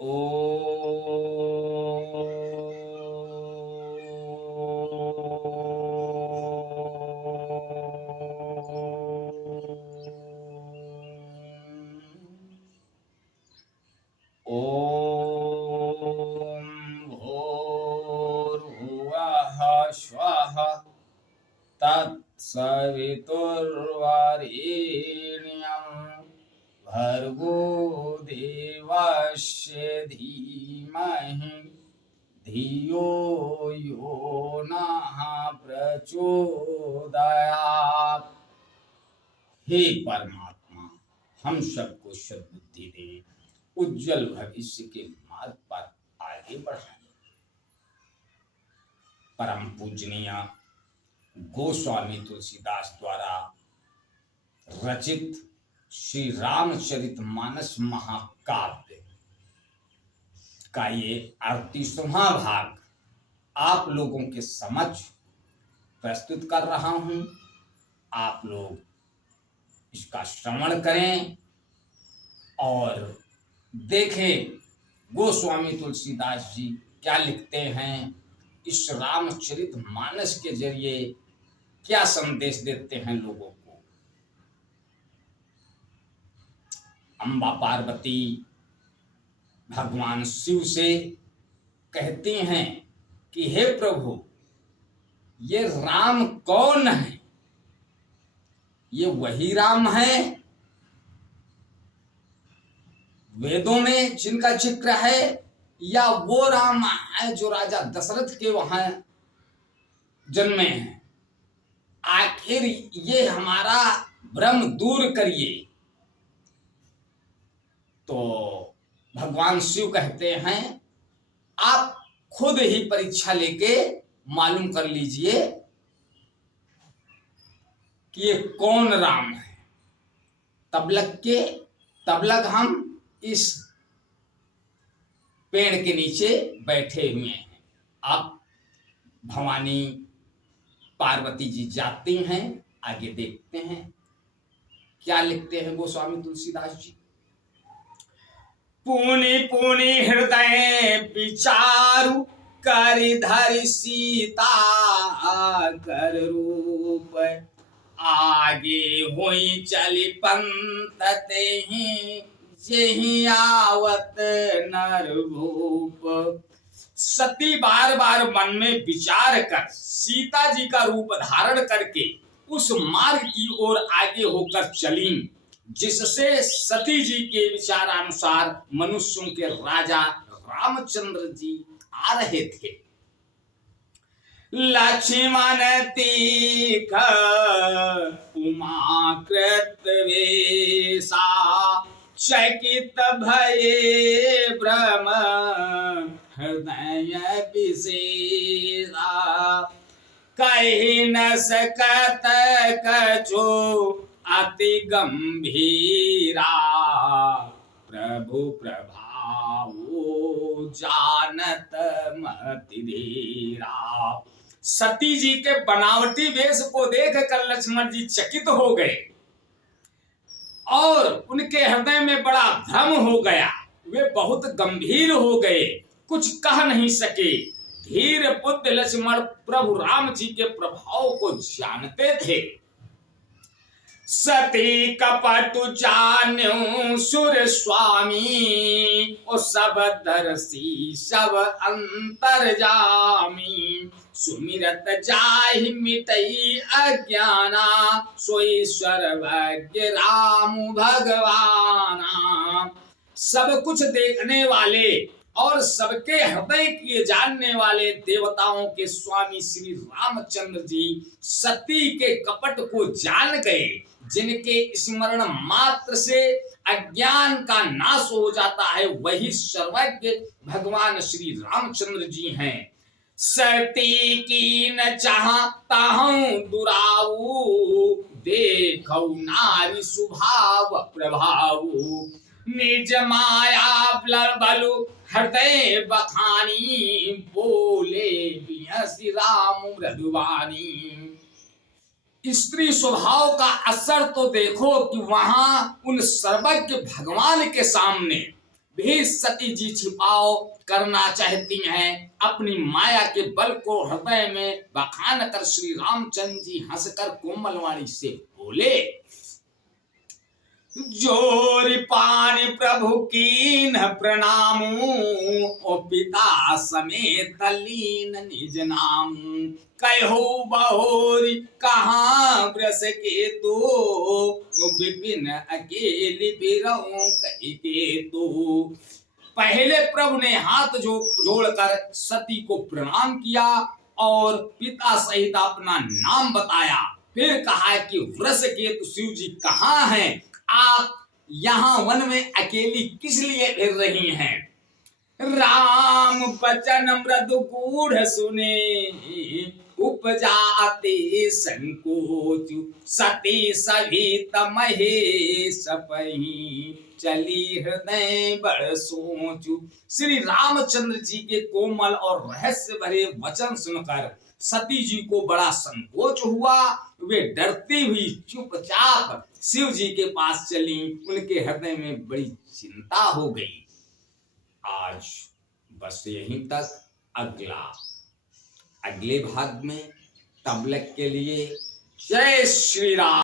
ॐ भूर्भुवः स्वः तत्सवितुर्वरेण्यं भर्गो देवस्य धीमहि धियो यो नः प्रचोदयात्। हे परमात्मा, हम सबको सद्बुद्धि दे, उज्जवल भविष्य के मार्ग पर आगे बढ़ाएं। परम पूजनीय गोस्वामी तुलसीदास द्वारा रचित श्री रामचरितमानस महाकाव्य का ये 38वां भाग आप लोगों के समक्ष प्रस्तुत कर रहा हूं। आप लोग इसका श्रवण करें और देखें गोस्वामी तुलसीदास जी क्या लिखते हैं, इस रामचरितमानस के जरिए क्या संदेश देते हैं लोगों को। अम्बा पार्वती भगवान शिव से कहती हैं कि हे प्रभु, ये राम कौन है? ये वही राम है वेदों में जिनका जिक्र है, या वो राम है जो राजा दशरथ के वहां जन्मे हैं? आखिर ये हमारा भ्रम दूर करिए। तो भगवान शिव कहते हैं, आप खुद ही परीक्षा लेके मालूम कर लीजिए कि ये कौन राम है। तब लग हम इस पेड़ के नीचे बैठे हुए हैं। अब भवानी पार्वती जी जाती हैं, आगे देखते हैं क्या लिखते हैं गोस्वामी तुलसीदास जी। पुनि पुनि हृदय विचारु करि धरि सीता कर रूप, आगे हुई चली पंत तेहि जेहि आवत नर भूप। सती बार बार मन में विचार कर सीता जी का रूप धारण करके उस मार्ग की ओर आगे होकर चली, जिससे सती जी के विचारानुसार मनुष्यों के राजा रामचंद्र जी आ रहे थे। लक्ष्मण तीख उमाकृत वेशा, चकित भये भ्रम हृदय विशेषा। कहि न सकत कछु अति गंभीरा, प्रभु प्रभाव जानत मति धीरा। सती जी के बनावटी वेश को देखकर लक्ष्मण जी चकित हो गए और उनके हृदय में बड़ा भ्रम हो गया। वे बहुत गंभीर हो गए, कुछ कह नहीं सके। धीर बुद्ध लक्ष्मण प्रभु राम जी के प्रभाव को जानते थे। सती कपटु जान्यो सुर स्वामी, ओ सब दर्शी सब अंतर्जामी। सुमिरत जाहि मिटई अज्ञाना, सोई सर्वज्ञ राम भगवाना। सब कुछ देखने वाले और सबके हृदय के जानने वाले देवताओं के स्वामी श्री रामचंद्र जी सती के कपट को जान गए, जिनके स्मरण मात्र से अज्ञान का नाश हो जाता है, वही सर्वज्ञ भगवान श्री रामचंद्र जी हैं। सती की न चाहता हूं दुराऊ, देखो नारी स्वभाव प्रभाऊ। निज माया बलु हृदय बखानी, बोले बिहसी राम मृदुवानी। स्त्री स्वभाव का असर तो देखो कि वहां उन सर्वज्ञ भगवान के सामने भेद सती जी छिपाओ करना चाहती हैं। अपनी माया के बल को हृदय में बखान कर श्री रामचंद्र जी हंसकर कोमल वाणी से बोले, जोरी पानी प्रभु कीन प्रणामू, ओ पिता समेत लीन निज नाम। कहो बहोरी कहाँ व्रस के तो, विपिन अकेली बिरहूं कही के तो। पहले प्रभु ने हाथ जोड़कर सती को प्रणाम किया और पिता सहित अपना नाम बताया। फिर कहा कि वृष केतु शिव जी कहाँ हैं? आप यहाँ वन में अकेली किस लिए फिर रही हैं? राम बचन मृदु गूढ़ सुने, उपजाते संकोच, सती सभी तमहे सपही, चली हृदय बड़ सोचू। श्री रामचंद्र जी के कोमल और रहस्य भरे वचन सुनकर सती जी को बड़ा संकोच हुआ। वे डरती हुई चुपचाप शिव जी के पास चली। उनके हृदय में बड़ी चिंता हो गई। आज बस यहीं तक। अगले भाग में तब तक के लिए जय श्री राम।